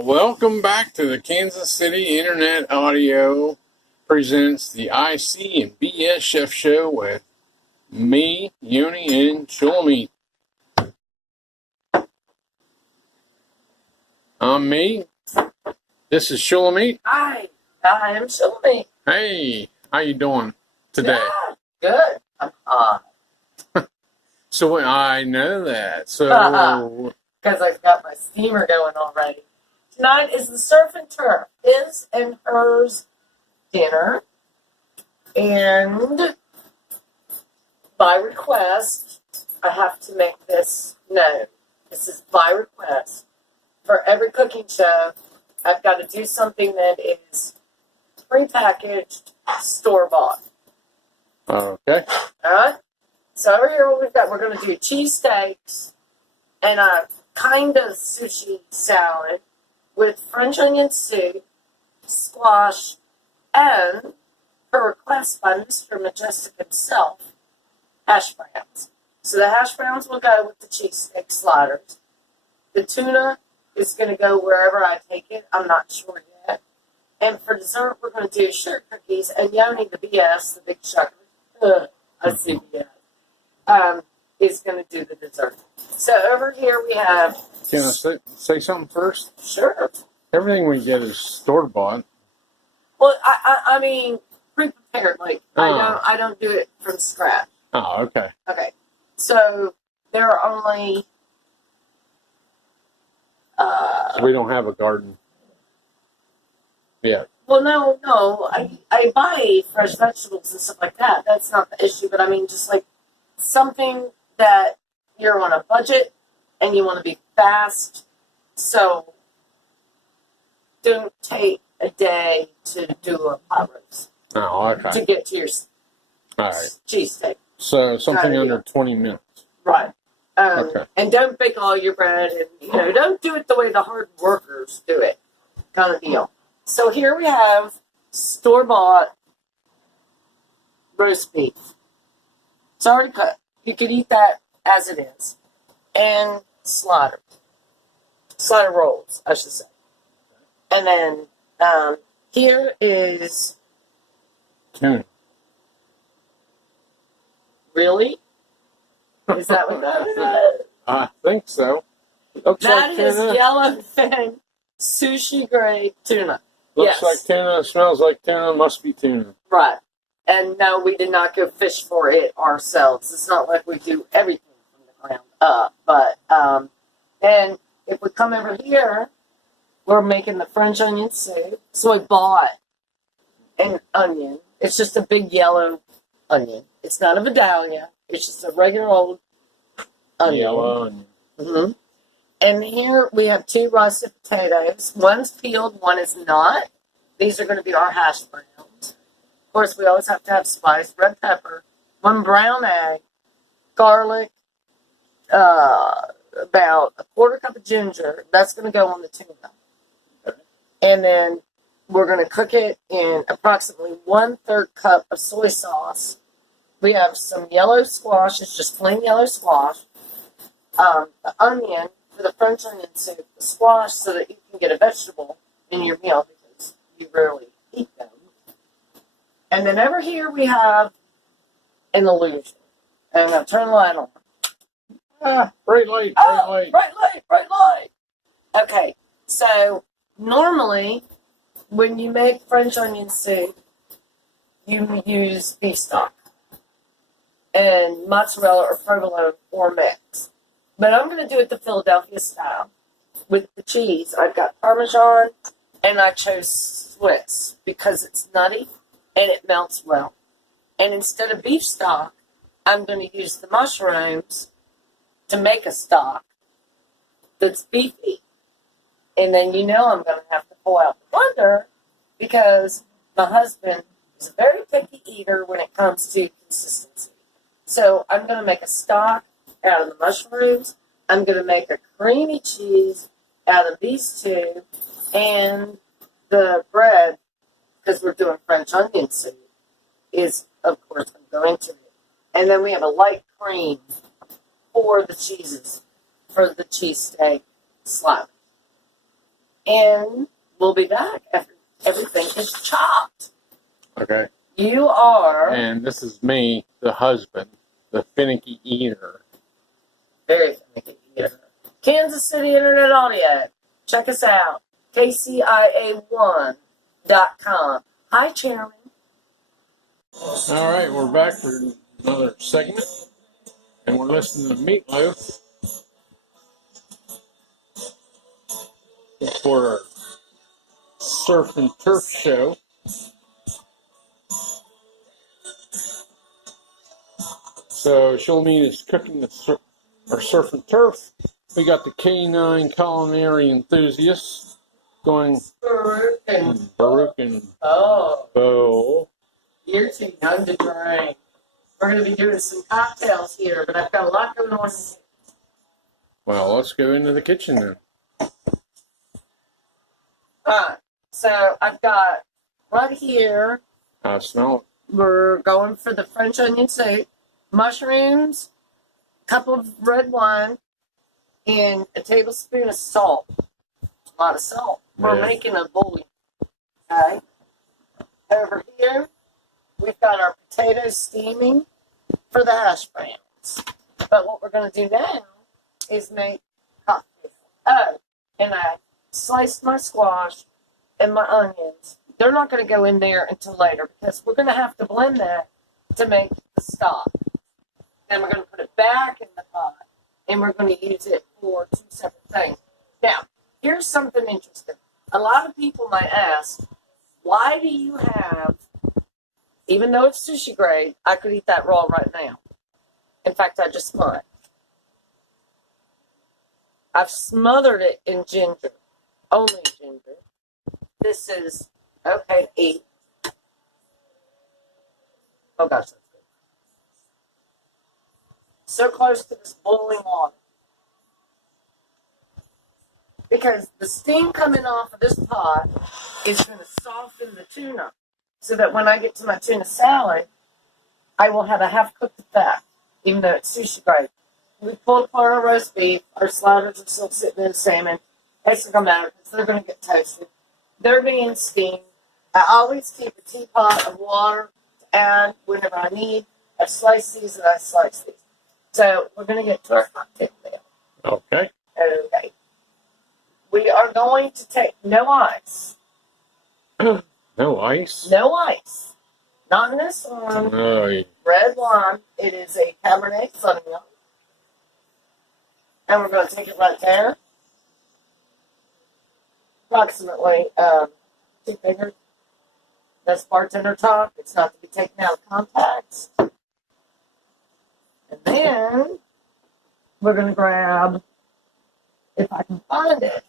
Welcome back to the Kansas City Internet Audio presents the IC and BS Chef Show with me, Yoni, and Shulamit. I'm me. This is Shulamit. Hi, I'm Shulamit. Hey, how you doing today? Yeah, good. I'm hot. So I know that. So Because I've got my steamer going already. Tonight is the Surf and Turf, his and hers dinner. And by request, I have to make this known. This is by request. For every cooking show, I've got to do something that is prepackaged, store-bought. okay. All right? So over here, what we've got, we're going to do cheesesteaks and a kind of sushi salad with French onion soup, squash, and, per request by Mr. Majestic himself, hash browns. So the hash browns will go with the cheesesteak sliders. The tuna is going to go wherever I take it. I'm not sure yet. And for dessert, we're going to do sugar cookies. And Yoni, the BS, the big sugar, I see BS, is going to do the dessert. So over here we have... Can I say something first? Sure. Everything we get is store-bought. Well, I mean, pre-prepared. Like, I don't do it from scratch. Oh, okay. Okay. So there are only... We don't have a garden. Yeah. Well, no. I buy fresh vegetables and stuff like that. That's not the issue. But I mean, just like something that you're on a budget and you want to be fast. So don't take a day to do a pot roast. Oh, okay. To get to your All right. cheesesteak. So something under 20 minutes. Right. Okay. And don't bake all your bread, and don't do it the way the hard workers do it, kind of deal. So here we have store-bought roast beef. It's already cut. You could eat that as it is, and slider rolls, I should say. And then here is Tuna. really. Is that what that is? I think so. Looks That like is tuna. yellowfin sushi grade tuna. Looks like tuna. Smells like tuna. Must be tuna. Right. And no, we did not go fish for it ourselves. It's not like we do everything from the ground up. But, and if we come over here, we're making the French onion soup. So I bought an onion. It's just a big yellow onion. It's not a Vidalia. It's just a regular old onion. Yellow onion. Mm-hmm. And here we have 2 russet potatoes. One's peeled, one is not. These are going to be our hash browns. Of course, we always have to have spice, red pepper, 1 brown egg, garlic, about a 1/4 cup of ginger. That's going to go on the tuna. Okay. And then we're going to cook it in approximately 1/3 cup of soy sauce. We have some yellow squash. It's just plain yellow squash. The onion for the French onion soup, the squash so that you can get a vegetable in your meal because you rarely eat them. And then over here we have an illusion. And I'm going to turn the light on. Bright light. Bright light. Okay, so normally when you make French onion soup, you use beef stock and mozzarella or provolone or mix. But I'm going to do it the Philadelphia style with the cheese. I've got Parmesan, and I chose Swiss because it's nutty and it melts well. And instead of beef stock, I'm going to use the mushrooms to make a stock that's beefy. And then I'm going to have to pull out the blender because my husband is a very picky eater when it comes to consistency. So I'm going to make a stock out of the mushrooms. I'm going to make a creamy cheese out of these 2. And the bread, because we're doing French onion soup, is, of course, going to go into it. And then we have a light cream for the cheeses, for the cheesesteak sliders. And we'll be back after everything is chopped. Okay. You are And this is me, the husband, the finicky eater. very finicky eater. Kansas City Internet Audio. Check us out. KCIA1.com. Hi, Chairman. All right, we're back for another segment, and we're listening to Meatloaf for our surf and turf show. So Shulamit is cooking our surf and turf. We got the K9 culinary enthusiasts going Baruch and Oh, Bo. you're too young to drink. We're going to be doing some cocktails here, but I've got a lot going on. Well, let's go into the kitchen then. Alright, so I've got right here, I smell we're going for the French onion soup, mushrooms, a cup of red wine, and a tablespoon of salt. A lot of salt. We're Yeah. making a bouillon. Okay. Over here, we've got our potatoes steaming for the hash browns. But what we're going to do now is make cocktails. Oh, and I sliced my squash and my onions. They're not going to go in there until later because we're going to have to blend that to make the stock. Then we're going to put it back in the pot, and we're going to use it for two separate things. Now, here's something interesting. A lot of people might ask, why do you have, even though it's sushi grade, I could eat that raw right now. In fact, I just might. I've smothered it in ginger, only ginger. This is, okay, eat. Oh gosh, that's good. So close to this boiling water. Because the steam coming off of this pot is going to soften the tuna so that when I get to my tuna salad, I will have a half-cooked effect, even though it's sushi grade. We pulled apart our roast beef. Our sliders are still sitting in the salmon. It's going to matter because they're going to get toasted. They're being steamed. I always keep a teapot of water to add whenever I need. I slice these and I slice these. So we're going to get to our cocktail now. Okay. Okay. We are going to take no ice. No ice? No ice. Not in this one. Oh, Red wine. It is a Cabernet Sauvignon. And we're going to take it right there. Approximately 2 fingers. That's bartender talk. It's not to be taken out of context. And then we're going to grab, if I can find it,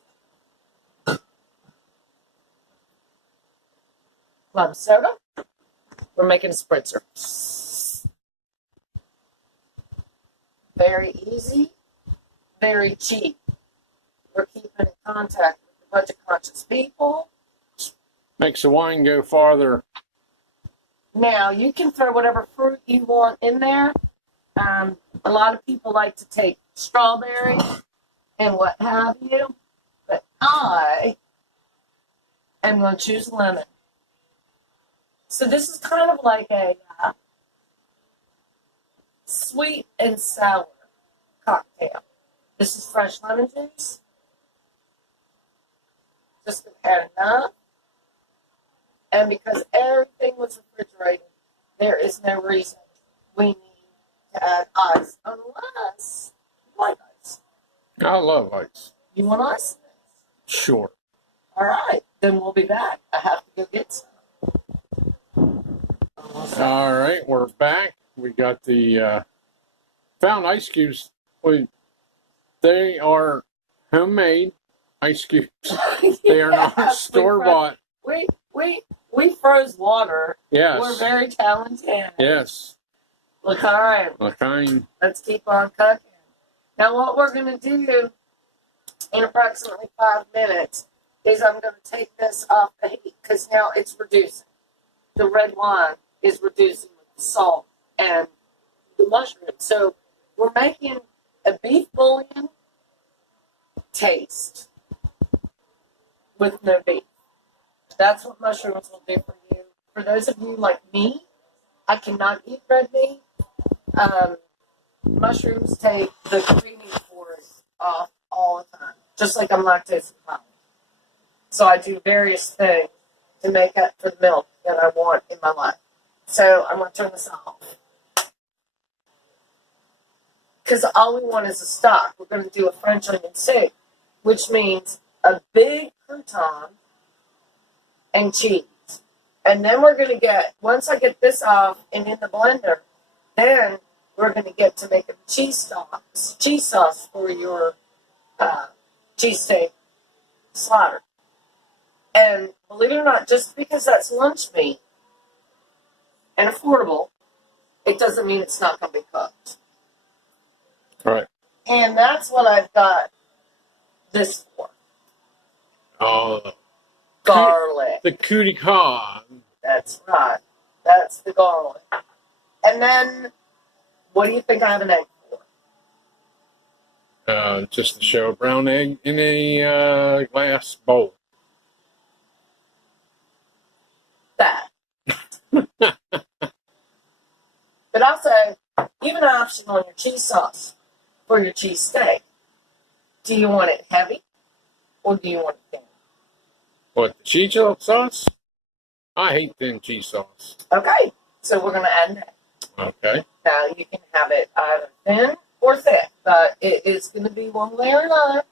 club soda. We're making a spritzer. Very easy, very cheap. We're keeping in contact with a bunch of conscious people. makes the wine go farther. Now, you can throw whatever fruit you want in there. A lot of people like to take strawberry and what have you, but I am going to choose lemon. So this is kind of like a sweet and sour cocktail. This is fresh lemon juice. Just going to add enough. And because everything was refrigerated, there is no reason we need to add ice unless you like ice. I love ice. You want ice? Sure. All right, then we'll be back. I have to go get some. All right, we're back. We got the found ice cubes. They are homemade ice cubes. They are not Yes, store bought. We froze water. Yes. We're very talented. Yes. Look, all right. Lacaine. Let's keep on cooking. Now, what we're going to do in approximately 5 minutes is I'm going to take this off the heat because now it's reducing. The red wine is reducing with the salt and the mushroom. So we're making a beef bouillon taste. with no beef. That's what mushrooms will do for you. For those of you like me, I cannot eat red meat. Mushrooms take the craving for it off all the time, just like I'm lactose intolerant. So I do various things to make up for the milk that I want in my life. So I'm going to turn this off. Because all we want is a stock. We're going to do a French onion soup, which means a big crouton and cheese. And then we're going to get, once I get this off and in the blender, then we're going to get to making cheese sauce for your cheesesteak slider. And believe it or not, just because that's lunch meat and affordable, it doesn't mean it's not going to be cooked. Right. And that's what I've got this for. Garlic. The cootie cod. That's right. That's the garlic. And then, what do you think I have an egg for? Just to show a brown egg in a glass bowl. That. But also, you have an option on your cheese sauce for your cheese steak. Do you want it heavy or do you want it thin? What, the cheese sauce? I hate thin cheese sauce. Okay, so we're going to add that. Okay. Now, you can have it either thin or thick, but it is going to be one way or another.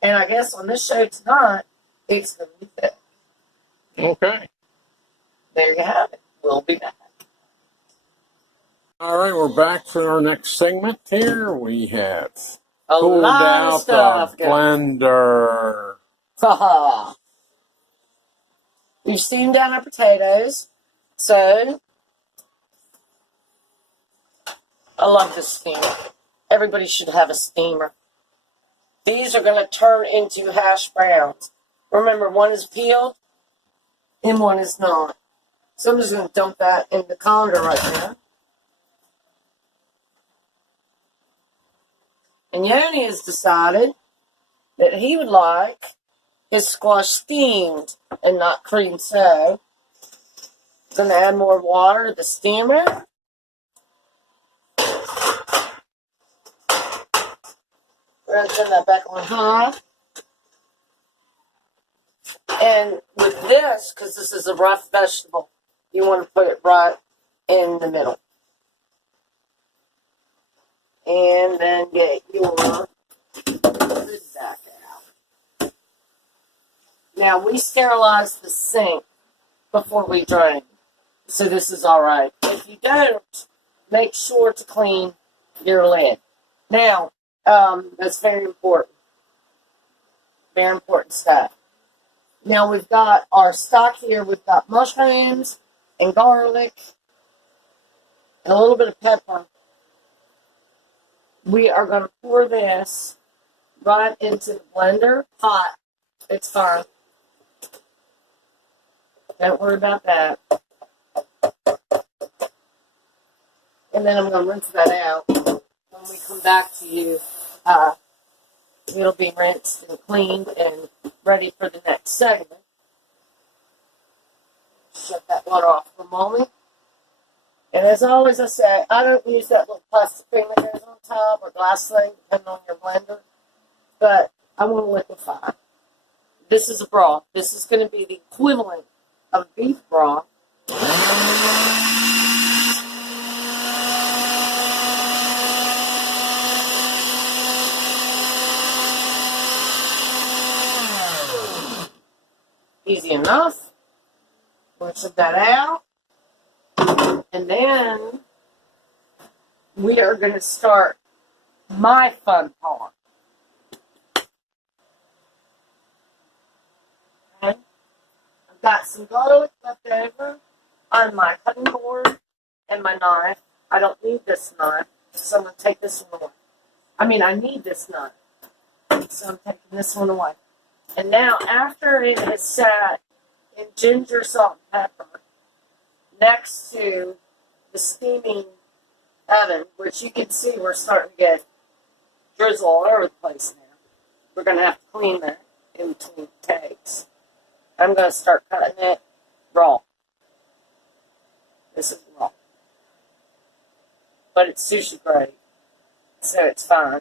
And I guess on this show tonight, it's going to be thick. Okay. There you have it. We'll be back. All right, we're back for our next segment here. We have A pulled lot out of stuff the blender. Haha. We've steamed down our potatoes. So, I love this steamer. Everybody should have a steamer. These are going to turn into hash browns. Remember, one is peeled and one is not. So I'm just going to dump that in the colander right now. And Yoni has decided that he would like his squash steamed and not creamed. So, going to add more water to the steamer. We're going to turn that back on high. And with this, because this is a rough vegetable, you want to put it right in the middle. And then get your lid back out. Now, we sterilize the sink before we drain. So this is all right. If you don't, make sure to clean your lid. Now, that's very important. Very important stuff. Now, we've got our stock here. We've got mushrooms and garlic and a little bit of pepper. We are going to pour this right into the blender. Hot. It's fine. Don't worry about that. And then I'm going to rinse that out. When we come back to you, it'll be rinsed and cleaned and ready for the next segment. Shut that water off for a moment. And as always I say, I don't use that little plastic thing that goes on top or glass thing, depending on your blender. But I want to liquefy. This is a broth. This is going to be the equivalent of beef broth. Easy enough. Rinse that out. And then we are going to start my fun part. Okay. I've got some garlic left over on my cutting board and my knife. I don't need this knife, so I'm going to take this one away. I mean, I need this knife, so I'm taking this one away. And now, after it has sat in ginger, salt, and pepper next to the steaming oven, which you can see we're starting to get drizzle all over the place now. We're going to have to clean that in between takes. I'm going to start cutting it raw. This is raw. But it's sushi grade, so it's fine.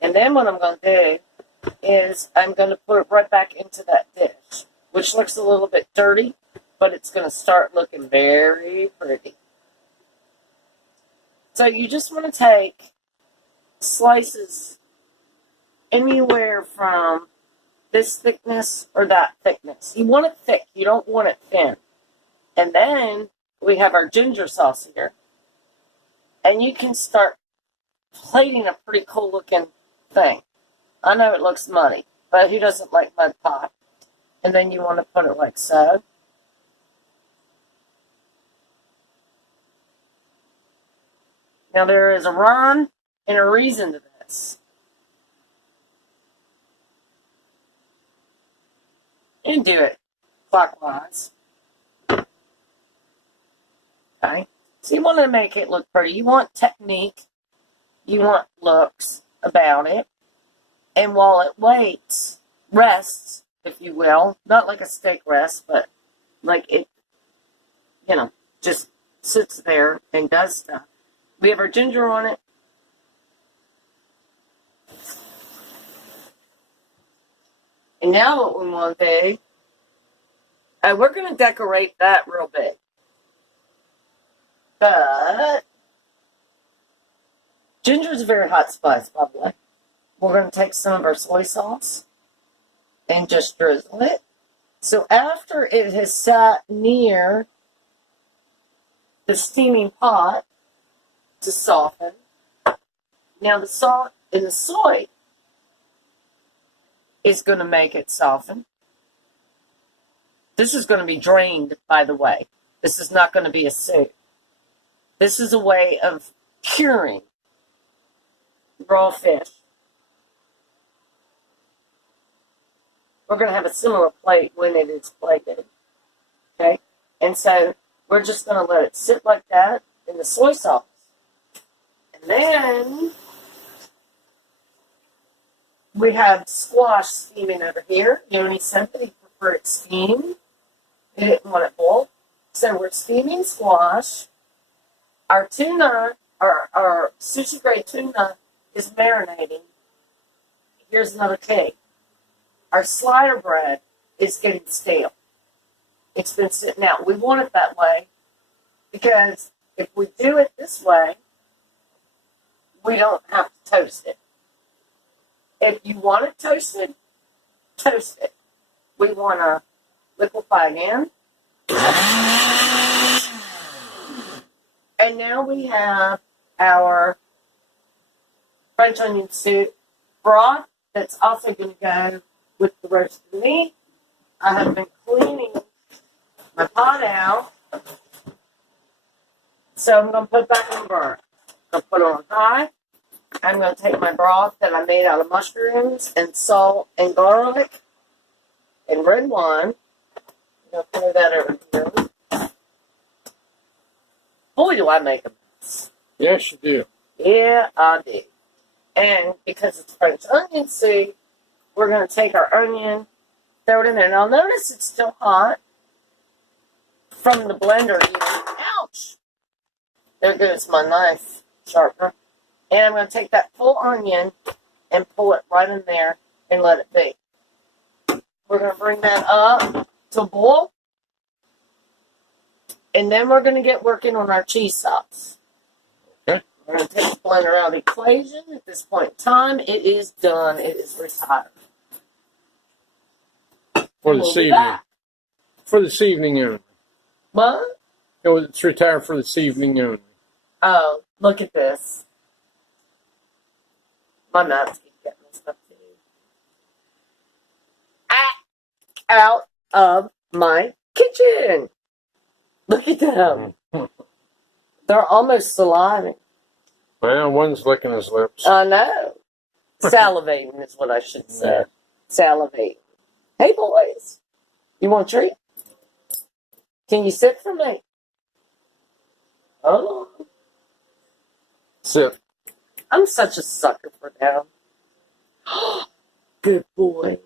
And then what I'm going to do is I'm going to put it right back into that dish, which looks a little bit dirty, but it's going to start looking very pretty. So you just want to take slices anywhere from this thickness or that thickness. You want it thick. You don't want it thin. And then we have our ginger sauce here. And you can start plating a pretty cool looking thing. I know it looks muddy, but who doesn't like mud pie? And then you want to put it like so. Now there is a rhyme and a reason to this. And do it clockwise. Okay. So you want to make it look pretty. You want technique. You want looks about it. And while it waits, rests, if you will, not like a steak rests, but like it, just sits there and does stuff. We have our ginger on it. And now what we want to do, we're going to decorate that real big. But ginger is a very hot spice, by the way. We're going to take some of our soy sauce and just drizzle it. So after it has sat near the steaming pot to soften, now the salt in the soy is going to make it soften. This is going to be drained, by the way. This is not going to be a soup. This is a way of curing raw fish. We're going to have a similar plate when it is plated. Okay? And so we're just going to let it sit like that in the soy sauce. And then we have squash steaming over here. Yoni said that he preferred it steamed. He didn't want it boiled. So we're steaming squash. Our tuna, our sushi grade tuna is marinating. Here's another cake. Our slider bread is getting stale. It's been sitting out. We want it that way because if we do it this way, we don't have to toast it. If you want it toasted, toast it. We want to liquefy again. And now we have our French onion soup broth that's also going to go with the roasted meat. I have been cleaning my pot out. So I'm going to put it back on burn. I'm going to put it on high. I'm going to take my broth that I made out of mushrooms and salt and garlic and red wine. I'm going to pour that over here. Boy, do I make a mess. Yes, you do. Yeah, I do. And because it's French onion soup, we're going to take our onion, throw it in there. Now, notice it's still hot from the blender even. Ouch! There goes my knife sharpener. And I'm going to take that full onion and pull it right in there and let it be. We're going to bring that up to a boil. And then we're going to get working on our cheese sauce. Okay. We're going to take the blender out of the equation. At this point in time, it is done. It is retired. For this evening. For this evening only. What? It's retired for this evening only. Oh, look at this. My maps keep getting messed up too. Out of my kitchen. Look at them. They're almost saliving. Well, one's licking his lips. I know. Salivating is what I should say. Yeah. Salivating. Hey, boys. You want a treat? Can you sit for me? Oh. Sit. I'm such a sucker for them. Good boy.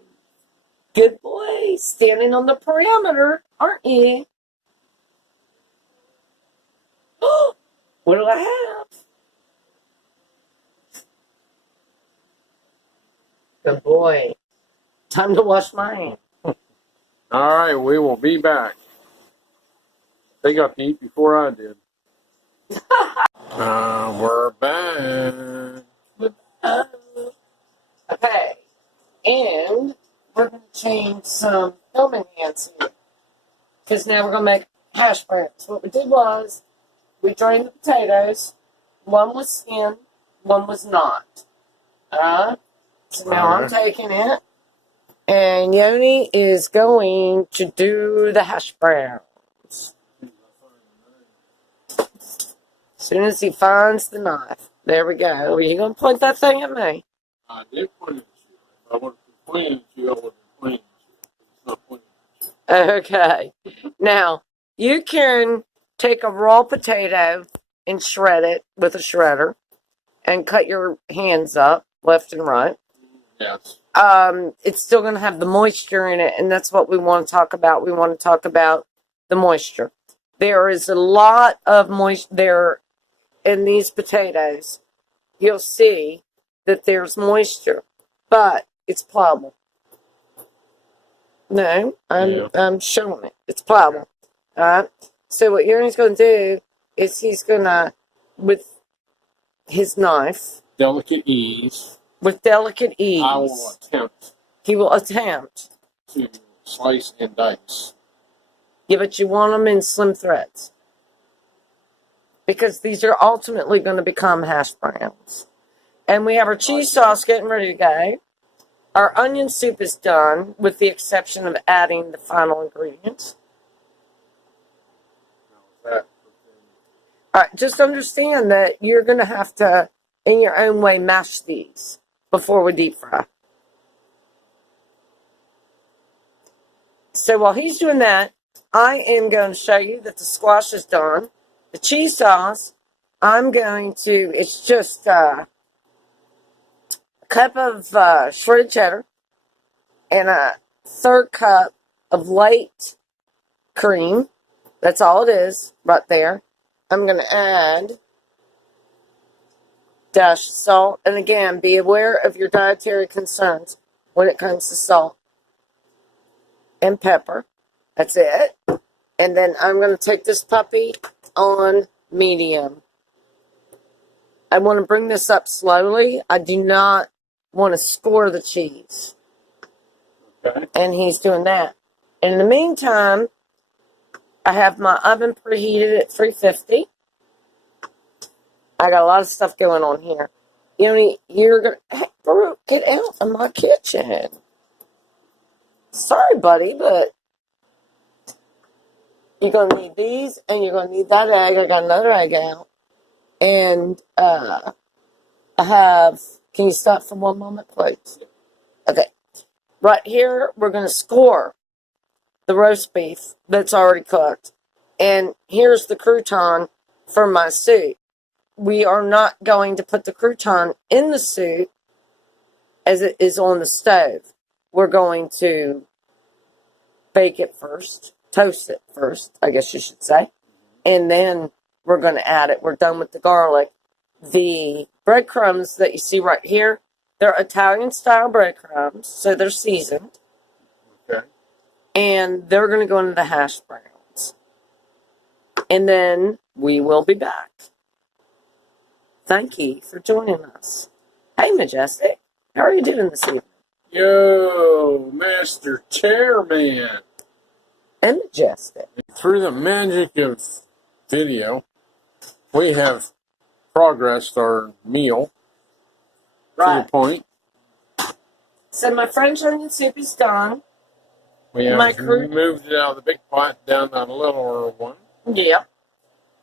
Good boy. Standing on the perimeter, aren't you? What do I have? Good boy. Time to wash my hands. All right, we will be back. They got to eat before I did. We're back. Okay. And we're going to change some filming hands here. Because now we're going to make hash browns. What we did was, we drained the potatoes. One was skin, one was not. So now I'm taking it. And Yoni is going to do the hash browns. As soon as he finds the knife. There we go. Are you going to point that thing at me? I did point it at you. If I would have been pointing at you, I would have been pointing at you. It's not pointing at you. Okay. Now, you can take a raw potato and shred it with a shredder and cut your hands up left and right. Yes. It's still going to have the moisture in it, and that's what we want to talk about. We want to talk about the moisture. There is a lot of moisture there in these potatoes. You'll see that there's moisture, but it's pliable. No, I'm showing it. It's pliable. All right. So what Aaron's going to do is he's going to, with his knife, Delicate ease. with delicate ease, I will attempt he will attempt. to slice and dice. Yeah, but you want them in slim threads. Because these are ultimately going to become hash browns. And we have our cheese sauce getting ready to go. Our onion soup is done, with the exception of adding the final ingredients. All right, just understand that you're going to have to, in your own way, mash these before we deep fry. So while he's doing that, I am going to show you that the squash is done. The cheese sauce, I'm going to, it's just a cup of shredded cheddar and a third cup of light cream. That's all it is right there. I'm going to add dash of salt. And again, be aware of your dietary concerns when it comes to salt and pepper. That's it. And then I'm going to take this puppy on medium. I want to bring this up slowly. I do not want to score the cheese. Okay. And he's doing that. And in the meantime, I have my oven preheated at 350. I got a lot of stuff going on here. You're going to... Hey, Baruch, get out of my kitchen. Sorry, buddy, but... You're going to need these, and you're going to need that egg. I got another egg out. And I have... Can you stop for one moment, please? Okay. Right here, we're going to score the roast beef that's already cooked. And here's the crouton for my soup. We are not going to put the crouton in the soup as it is on the stove. We're going to bake it first. Toast it first, I guess you should say. And then we're going to add it. We're done with the garlic. The breadcrumbs that you see right here, they're Italian-style breadcrumbs, so they're seasoned. Okay. And they're going to go into the hash browns. And then we will be back. Thank you for joining us. Hey, Majestic. How are you doing this evening? Yo, Master Chairman. And Majestic. Through the magic of video, we have progressed our meal to Right. the point. So my French onion soup is done. We have My moved it out of the big pot down on a littler one. Yeah.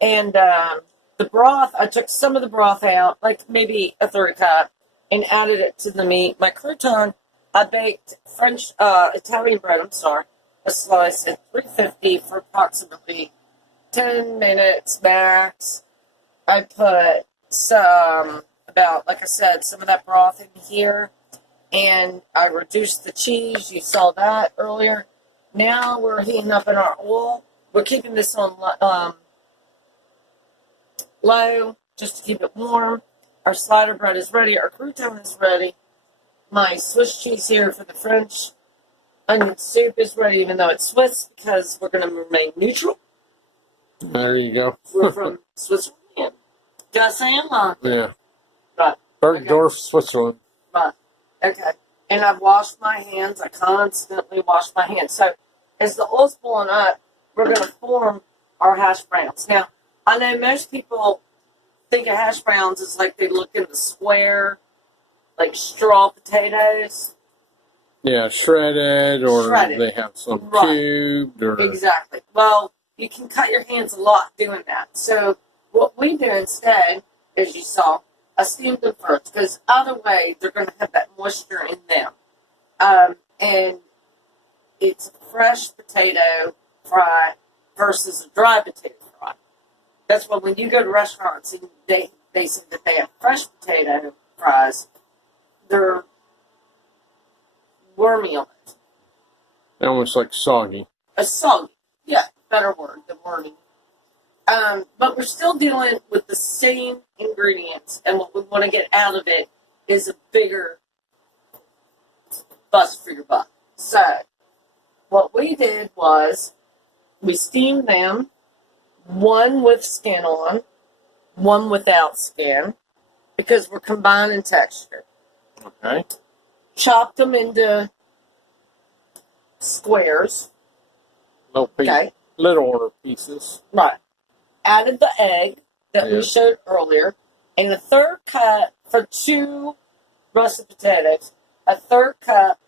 And the broth, I took some of the broth out, like maybe a third cup, and added it to the meat. My crouton, I baked Italian bread, a slice at 350 for approximately 10 minutes max. I put some, like I said, some of that broth in here. And I reduced the cheese. You saw that earlier. Now we're heating up in our oil. We're keeping this on low just to keep it warm. Our slider bread is ready. Our crouton is ready. My Swiss cheese here for the French onion soup is ready, even though it's Swiss, because we're going to remain neutral. There you go. We're from Switzerland. Did I say I'm on? Yeah. Right. Bergdorf, Switzerland. Right. Okay. And I've washed my hands. I constantly wash my hands. So as the oil's blowing up, we're going to form our hash browns. Now, I know most people think of hash browns as like they look in the square, like straw potatoes. Yeah, shredded, or Shredded. they have some Right. cubed, or Exactly. Well, you can cut your hands a lot doing that. So what we do instead, as you saw, I steamed them first, because either way, they're going to have that moisture in them. And it's a fresh potato fry versus a dry potato fry. That's why when you go to restaurants and they say that they have fresh potato fries, they're wormy on it. they're almost like soggy. A soggy. Yeah, better word than wormy. But we're still dealing with the same ingredients, and what we want to get out of it is a bigger bust for your buck. So, what we did was we steamed them, one with skin on, one without skin, because we're combining texture. Okay. Chopped them into squares. Little piece, Okay. little pieces. Right. Added the egg that Yeah. we showed earlier, and a third cup for 2 russet potatoes, a third cup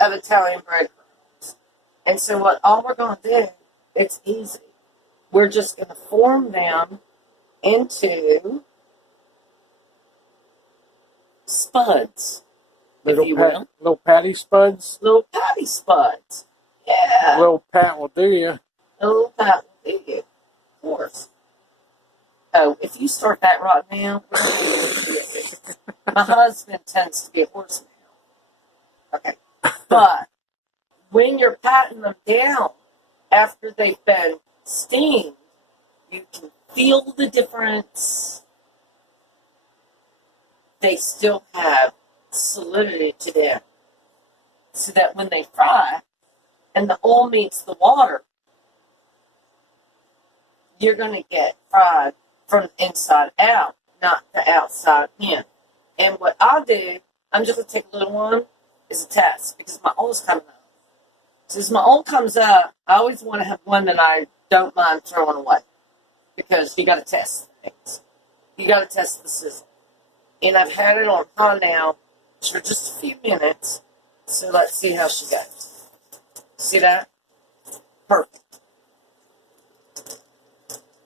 of Italian breadcrumbs. And so all we're going to do, it's easy. We're just going to form them into spuds, if you will. Little patty spuds. Little patty spuds. Yeah. Little pat will do you. A little pat will do you. Of course. Oh, if you start that right now, my husband tends to be a horse now. Okay. But when you're patting them down after they've been steamed, you can feel the difference. They still have solidity to them. So that when they fry and the oil meets the water, you're going to get fried from the inside out, not the outside in. And what I'll do, I'm just going to take a little one as a test, because my oil's coming up. So as my oil comes up, I always want to have one that I don't mind throwing away, because you got to test things. You got to test the sizzle. And I've had it on high now for just a few minutes, so let's see how she goes. See that? Perfect.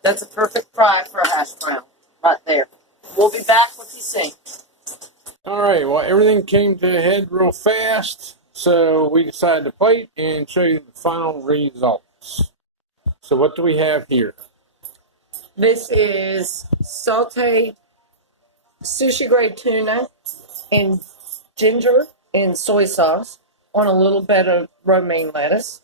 That's a perfect fry for a hash brown, right there. We'll be back with you soon. All right. Well, everything came to a head real fast, so we decided to plate and show you the final results. So what do we have here? This is sauteed sushi grade tuna and ginger and soy sauce on a little bit of romaine lettuce.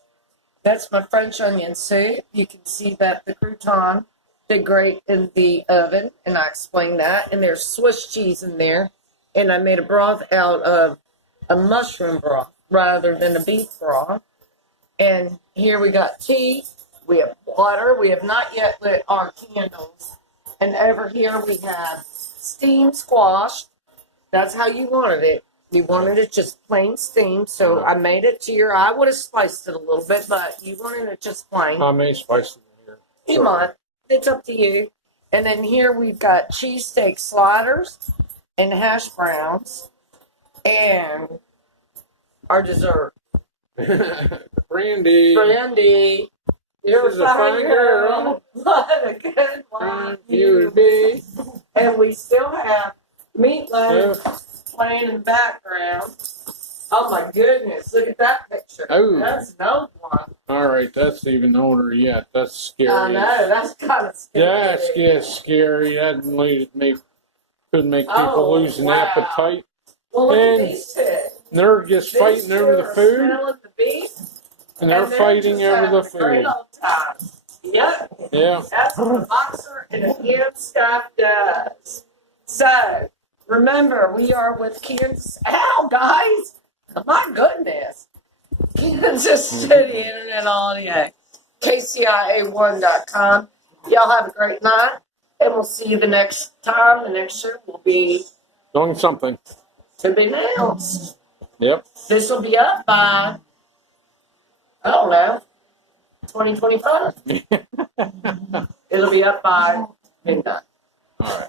That's my French onion soup. You can see that the crouton did great in the oven, and I explained that. And there's Swiss cheese in there. And I made a broth out of a mushroom broth rather than a beef broth. And here we got tea. We have water. We have not yet lit our candles. And over here we have steamed squash. That's how you wanted it. You wanted it just plain steamed, so I made it to your. I would have spiced it a little bit, but you wanted it just plain. I may spice it in here. You might. It's up to you. And then here we've got cheesesteak sliders and hash browns and our dessert. Brandy. Brandy. You're She's a fine girl. What a good one. You be. And we still have meatloaf playing in the background. Oh my goodness, look at that picture. Oh. That's an old one. All right, that's even older yet. That's scary. I know, that's kind of scary. That's scary. That could make people Oh, lose an wow. appetite. Well, look And at these two. they're just These fighting two over the are food, smelling the beef, and they're fighting just over the having a great food. old time. Yep. Yeah. That's what a boxer and a hand staff does. So, remember, we are with Kansas. Ow, guys! My goodness. Kansas City Internet Audio. KCIA1.com. Y'all have a great night, and we'll see you the next time. The next show will be Doing something. to be announced. Yep. This will be up by, I don't know, 2025. It'll be up by midnight. All right.